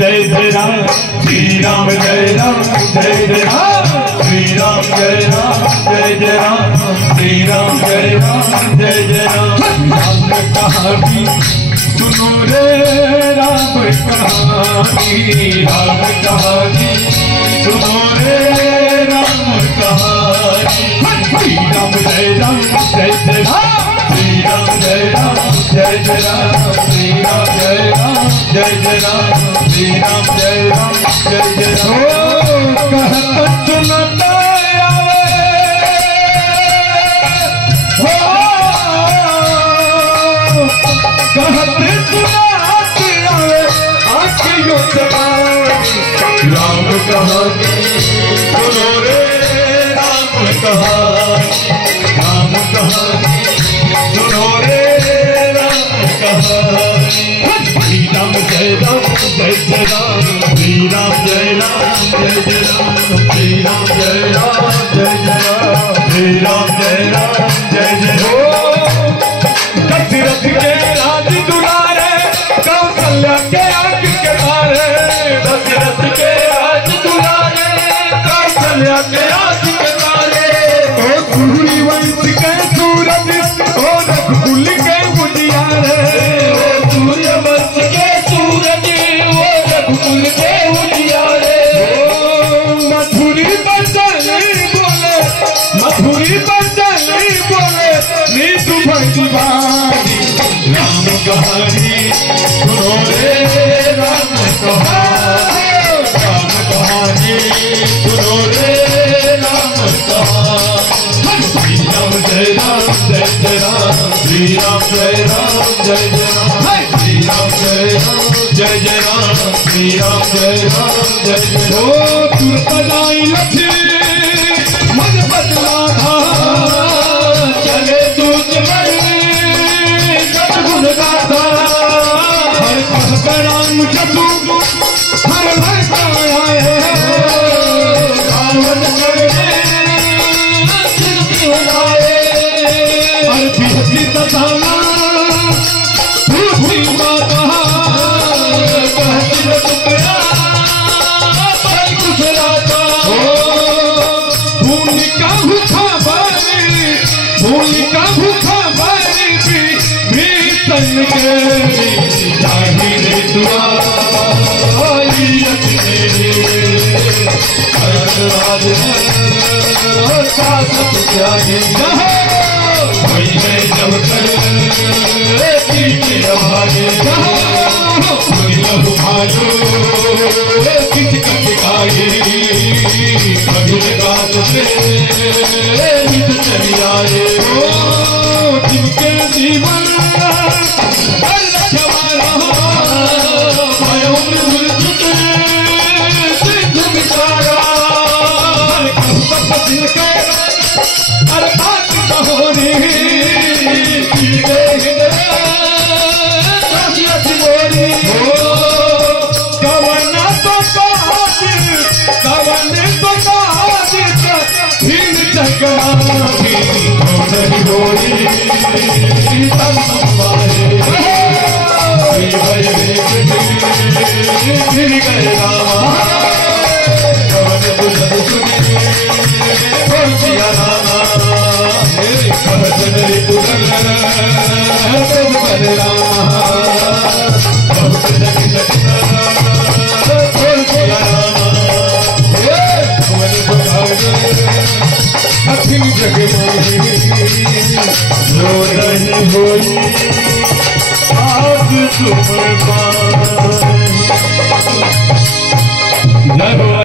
जय जय राम श्री राम जय राम जय जय राम श्री राम जय राम जय जय राम श्री राम जय राम जय जय राम। राम कहानी सुनो रे राम कहानी, राम कहानी सुनो रे राम कहानी। श्री राम जय राम जय जय राम श्री राम जय राम जय जय राम श्री राम जय राम जय जय राम श्री राम जय राम जय जय राम। कहत सुनता आवे हो, कहत सुनाती आवे आँखियों से राम कहानी सुनो रे राम कहानी, राम कहानी सुनो रे राम कहानी। श्री राम जय राम जय जय राम श्री राम जय राम जय जय राम श्री राम जय राम जय जय राम श्री राम जय राम जय जय राम। दशरथ के राज दुलारे कौशल्या के आंख के तारे, दशरथ के राज दुलारे कौशल्या के आंख के तारे। ओ सूर्यवंश के सूरज ओ रघुकुल के उजियारे, ओ सूर्यवंश के सूरज ओ रघुकुल के उजियारे। मधुरी बचनी बोले, मधुरी बचनी बोले नीतू भगवानी। राम कहानी सुनो रे राम कहानी, राम कहानी सुनो रे राम कहानी। श्री राम जय राम जय जय राम श्री राम जय राम जय जय राम श्री राम जय राम जय जय राम श्री राम जय राम जय जय। ओ तुरपदाई लक्ष्मी मन बदला था चले दूज मई सतगुण गाथा। हर कहराम जसू हर भर आए रावण करने तथाना भूखी माता कहती टुकड़ा भाई कुछ राता। भूमि का भूखा बारी, भूमि का भूखा बारी भी तन के चाहिए दुआ राज शासक चाहिए वही है जब कर भागे लहू भाजो किस कटिकाए कभी गात से चली आए। जिनके जीवन अरे बात कहोरी कवना तो कवने तो आज तुम